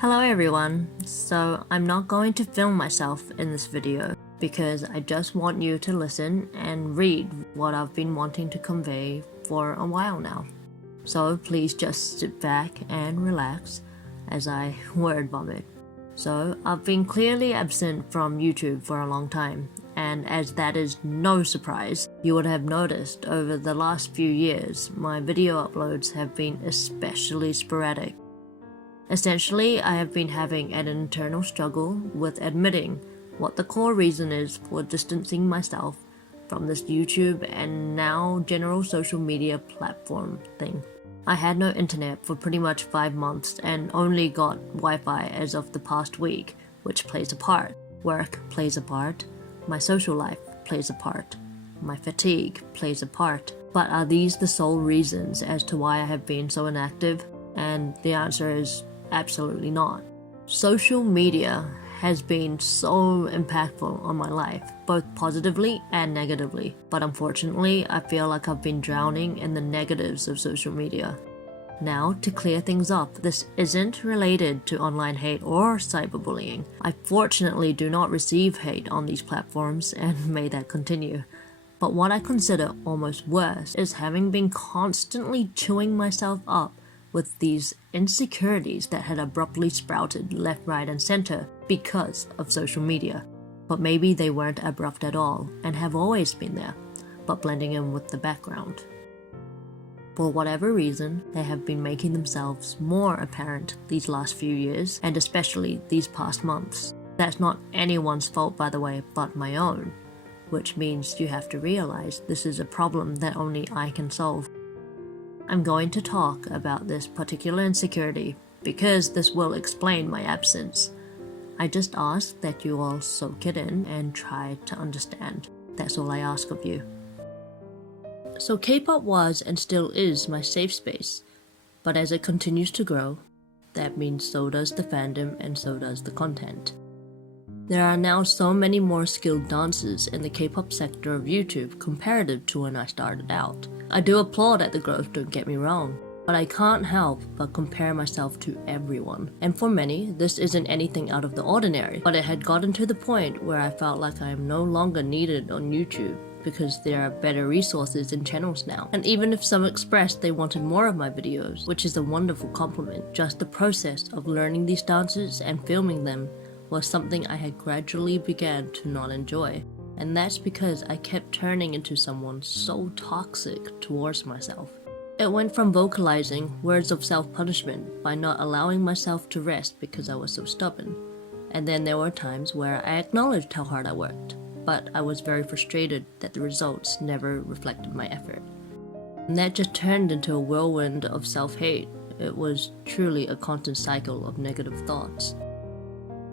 Hello everyone, so I'm not going to film myself in this video because I just want you to listen and read what I've been wanting to convey for a while now. So please just sit back and relax as I word vomit. So I've been clearly absent from YouTube for a long time, and as that is no surprise, you would have noticed over the last few years my video uploads have been especially sporadic. Essentially, I have been having an internal struggle with admitting what the core reason is for distancing myself from this YouTube and now general social media platform thing. I had no internet for pretty much 5 months and only got Wi-Fi as of the past week, which plays a part. Work plays a part, my social life plays a part, my fatigue plays a part. But are these the sole reasons as to why I have been so inactive? And the answer is absolutely not. Social media has been so impactful on my life, both positively and negatively. But unfortunately, I feel like I've been drowning in the negatives of social media. Now, to clear things up, this isn't related to online hate or cyberbullying. I fortunately do not receive hate on these platforms, and may that continue. But what I consider almost worse is having been constantly chewing myself up with these insecurities that had abruptly sprouted left, right, and center because of social media. But maybe they weren't abrupt at all and have always been there, but blending in with the background. For whatever reason, they have been making themselves more apparent these last few years, and especially these past months. That's not anyone's fault, by the way, but my own, which means you have to realize this is a problem that only I can solve. I'm going to talk about this particular insecurity because this will explain my absence. I just ask that you all soak it in and try to understand. That's all I ask of you. So K-pop was and still is my safe space, but as it continues to grow, that means so does the fandom and so does the content. There are now so many more skilled dancers in the K-pop sector of YouTube comparative to when I started out. I do applaud at the growth, don't get me wrong, but I can't help but compare myself to everyone. And for many, this isn't anything out of the ordinary, but it had gotten to the point where I felt like I am no longer needed on YouTube because there are better resources and channels now. And even if some expressed they wanted more of my videos, which is a wonderful compliment, just the process of learning these dances and filming them was something I had gradually began to not enjoy. And that's because I kept turning into someone so toxic towards myself. It went from vocalizing words of self-punishment by not allowing myself to rest because I was so stubborn. And then there were times where I acknowledged how hard I worked, but I was very frustrated that the results never reflected my effort. And that just turned into a whirlwind of self-hate. It was truly a constant cycle of negative thoughts.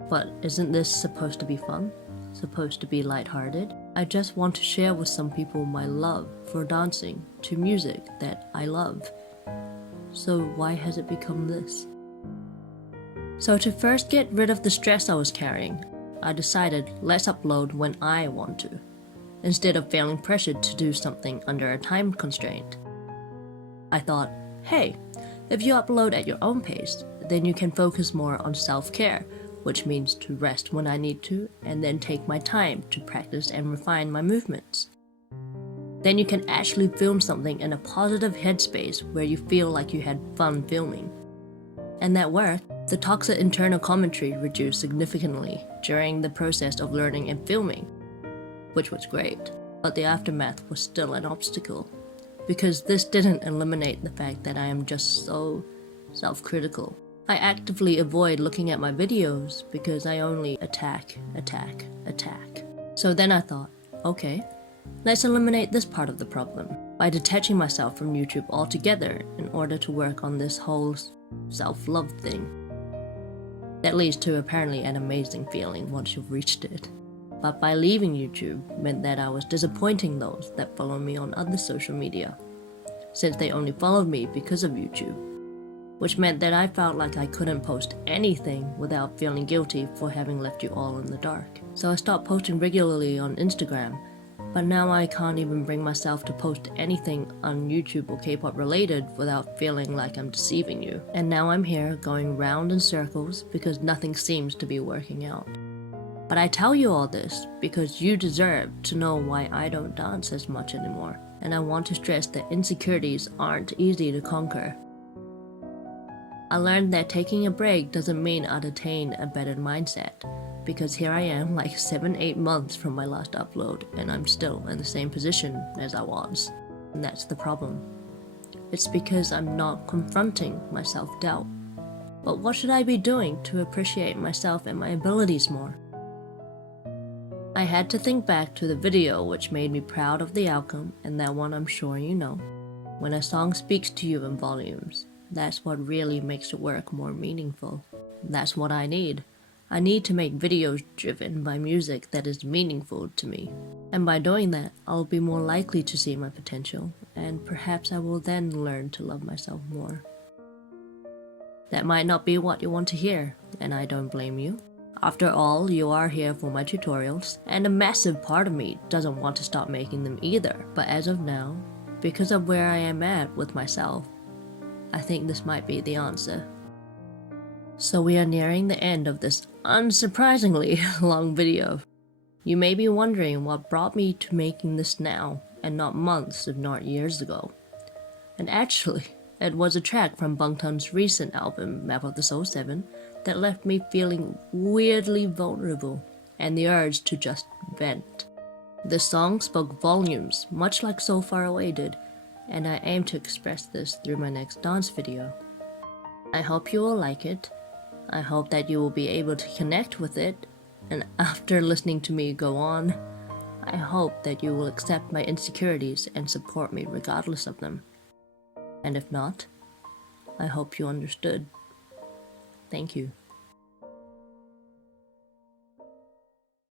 But isn't this supposed to be fun? Supposed to be lighthearted? I just want to share with some people my love for dancing to music that I love. So why has it become this? So to first get rid of the stress I was carrying, I decided let's upload when I want to, instead of feeling pressured to do something under a time constraint. I thought, hey, if you upload at your own pace, then you can focus more on self-care, which means to rest when I need to, and then take my time to practice and refine my movements. Then you can actually film something in a positive headspace where you feel like you had fun filming. And that worked. The toxic internal commentary reduced significantly during the process of learning and filming, which was great, but the aftermath was still an obstacle, because this didn't eliminate the fact that I am just so self-critical. I actively avoid looking at my videos because I only attack. So then I thought, okay, let's eliminate this part of the problem by detaching myself from YouTube altogether in order to work on this whole self-love thing. That leads to apparently an amazing feeling once you've reached it. But by leaving YouTube meant that I was disappointing those that follow me on other social media, since they only followed me because of YouTube. Which meant that I felt like I couldn't post anything without feeling guilty for having left you all in the dark. So I stopped posting regularly on Instagram, But now I can't even bring myself to post anything on YouTube or K-pop related without feeling like I'm deceiving you. And now I'm here going round in circles because nothing seems to be working out. But I tell you all this because you deserve to know why I don't dance as much anymore. And I want to stress that insecurities aren't easy to conquer. I learned that taking a break doesn't mean I'd attain a better mindset, because here I am like 7-8 months from my last upload and I'm still in the same position as I was. And that's the problem. It's because I'm not confronting my self-doubt. But what should I be doing to appreciate myself and my abilities more? I had to think back to the video which made me proud of the outcome, and that one I'm sure you know. When a song speaks to you in volumes, that's what really makes the work more meaningful. That's what I need. I need to make videos driven by music that is meaningful to me. And by doing that, I'll be more likely to see my potential, and perhaps I will then learn to love myself more. That might not be what you want to hear, and I don't blame you. After all, you are here for my tutorials, and a massive part of me doesn't want to stop making them either. But as of now, because of where I am at with myself, I think this might be the answer. So we are nearing the end of this unsurprisingly long video. You may be wondering what brought me to making this now, and not months if not years ago. And actually, it was a track from Bangtan's recent album, Map of the Soul 7, that left me feeling weirdly vulnerable and the urge to just vent. The song spoke volumes, much like So Far Away did, and I aim to express this through my next dance video. I hope you will like it. I hope that you will be able to connect with it, and after listening to me go on, I hope that you will accept my insecurities and support me regardless of them. And if not, I hope you understood. Thank you.